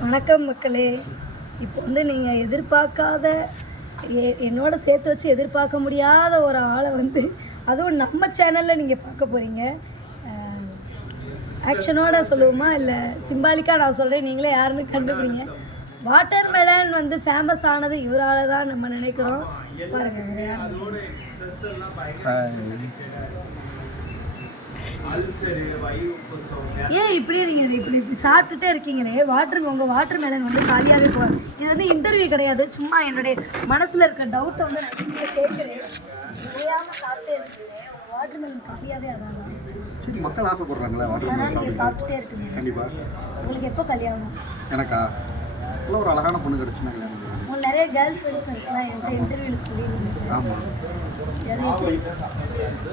வணக்கம் மக்களே. இப்போ வந்து நீங்கள் எதிர்பார்க்காத எ- என்னோட சேர்த்து வச்சு எதிர்பார்க்க முடியாத ஒரு ஆளை வந்து அதுவும் நம்ம சேனலில் நீங்கள் பார்க்க போகிறீங்க ஆக்ஷனோட சொல்லுவோமா? இல்லை சிம்பாலிக்காக நான் சொல்கிறேன் நீங்களே யாருன்னு கண்டுபிடிங்க. வாட்டர் மெலன் வந்து ஃபேமஸ் ஆனது இவரால் தான் நம்ம நினைக்கிறோம். பாருங்க. ஏன் இப்படி இருக்கீங்க இப்படி இப்படி சாப்பிட்டுட்டே இருக்கீங்களே? வாட்டர் உங்கள் வாட்டர் மேலன் வந்து காலியாகவே போகும் இது வந்து இன்டர்வியூ கிடையாது. சும்மா என்னுடைய மனசில் இருக்க டவுட்டை வந்து நான் இங்கே கேட்குறேன். தெரியாமல் சாப்பிட்டே இருக்கீங்க வாட்டர் மேலன் காலியாகவே அதான் சரி மக்கள் ஆசைப்படுறாங்களே வாட்டர் நீங்கள் சாப்பிட்டுட்டே? இருக்கீங்க. கண்டிப்பா. உங்களுக்கு எப்போ கல்யாணம்? எனக்கா? நல்ல ஒரு அழகான பொண்ணு கிடச்சுன்னா கல்யாணம் கேர்ள் ஃப்ரெண்ட்ஸ் இருக்கலாம் என்கிட்ட இன்டர்வியூவில் சொல்லியிருந்தீங்க. ஆமா.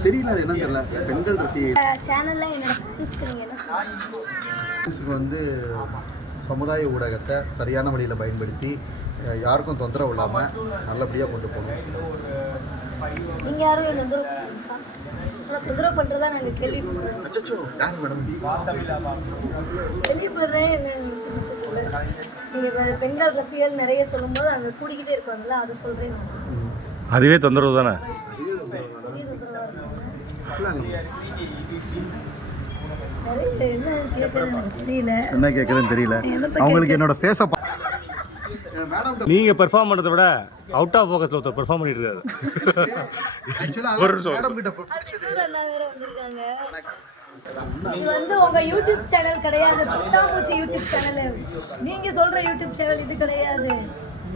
தெரியல அது என்னன்னு தெரியல. பெண்கள் ரசிகை. சேனலில் என்னோட ஃப்ரெண்ட்ஸ்க்கு நீங்கள் என்ன சொல்லுவீங்க ஃப்ரெண்ட்ஸுக்கு வந்து சமுதாய ஊடகத்தை சரியான வழியில் பயன்படுத்தி யாருக்கும் தொந்தரவு இல்லாமல் நல்லபடியாக கொண்டு போகணும். நீங்கள் யாரும் என்ன உங்களை தொந்தரவு பண்ணுறதா நாங்கள் கேள்விப்படுறோம். கேள்விப்படுறேன் என்ன நீங்கள் பெண்கள் ரசிகர்கள் நிறைய சொல்லும்போது அங்கே கூடிக்கிட்டே இருக்காங்கல்ல அதை சொல்கிறேன் அதுவே தொந்தரவு தானே? என்ன கேட்குறேன்னு தெரியல. என்ன கேட்குறதுன்னு தெரியல. என்னத்த அவங்களுக்கு என்னோட ஃபேஸை நீங்க பெர்ஃபார்ம் பண்றதை விட அவுட் ஆஃப் ஃபோக்கஸ்ல ஒருத்தர் பெர்ஃபார்ம் பண்ணிட்டு இருக்காரு. ஒரு நிமிஷம். இது வந்து உங்க யூடியூப் சேனல் கிடையாது. பட்டாம்பூச்சி யூடியூப் சேனல் நீங்க சொல்ற யூடியூப் சேனல் இது கிடையாது.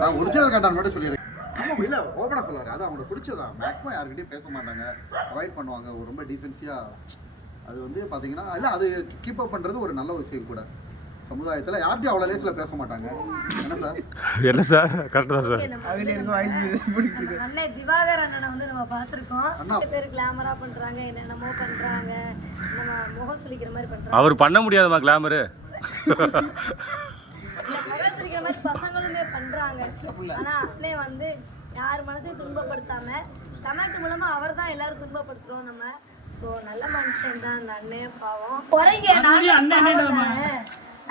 நான் ஒரிஜினல் கண்டான் மட்டும் சொல்லிடுறேன். ஆமாம் இல்லை ஓப்பனாக சொல்லாரு அது அவங்களுக்கு பிடிச்சதான் மேக்ஸிமம் யாருக்கிட்டையும் பேச மாட்டாங்க. அவாய்ட் பண்ணுவாங்க. ஒரு ரொம்ப டீசென்சியாக அது வந்து பார்த்தீங்கன்னா இல்லை அது கீப் அப் பண்ணுறது ஒரு நல்ல விஷயம் கூட. சமுதாயத்தில் யார்கிட்டயும் அவ்வளோ லேஸில் பேச மாட்டாங்க. என்ன சார் என்ன சார் கரெக்ட் தான் சார் அண்ணே திவாகர் அண்ணனை வந்து நம்ம பார்த்துருக்கோம். அண்ணா. நிறைய பேர் கிளாமரா பண்றாங்க என்னென்னமோ பண்றாங்க. நம்ம முகம் சுளிக்கிற மாதிரி பண்றாங்க. அவர் பண்ண முடியாதுமா கிளாமரு இல்ல, முகம் சுளிக்கிற மாதிரி பசங்களுமே பண்றாங்க. ஆனா அண்ணே வந்து யார் மனசையும் துன்பப்படுத்தாம கமெண்ட் மூலமா அவர் தான் எல்லாரும் துன்பப்படுத்துறோம் நம்ம. சோ நல்ல மனுஷன் தான் அந்த அண்ணே பாவம். குறைங்க தானே.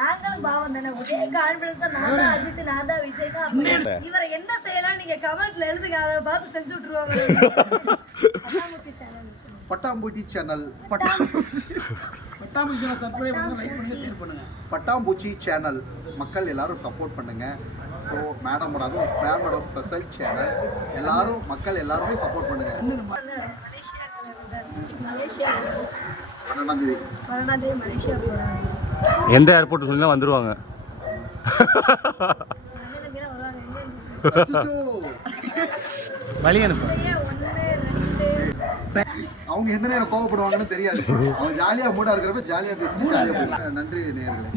நாங்களும் பாவம் தானே. ஒரே கான்பிடன்ஸ் நான் தான் அஜித் நான் தான் விஜய் தான் இவரை என்ன செய்யலாம்? நீங்க கமெண்ட்ல எழுதுங்க. அதை பார்த்து செஞ்சு விட்டுருவாங்க. பட்டாம்பூச்சி சேனல் பட்டாம்பூச்சி சேனல் பட்டா பட்டாம்பூச்சி சேனல் மக்கள் எல்லாரும் சப்போர்ட் பண்ணுங்க. ஸோ மேடமோட அதுவும் மேமோட ஸ்பெஷல் சேனல் எல்லாரும் மக்கள் எல்லாருமே சப்போர்ட் பண்ணுங்க. மலேசியா மலேசியா பன்னெண்டாம் தேதி. பன்னெண்டாம் தேதி மலேசியா போறாங்க எந்த ஏர்போர்ட் எங்க அச்சச்சோ. வழி அனுப்பு. அவங்க எந்த நேரம் கோவப்படுவாங்கன்னு தெரியாது. அவங்க ஜாலியாக மூடா இருக்கிறப்ப ஜாலியாக பேசிட்டு ஜாலியாக நன்றி நேயர்களே.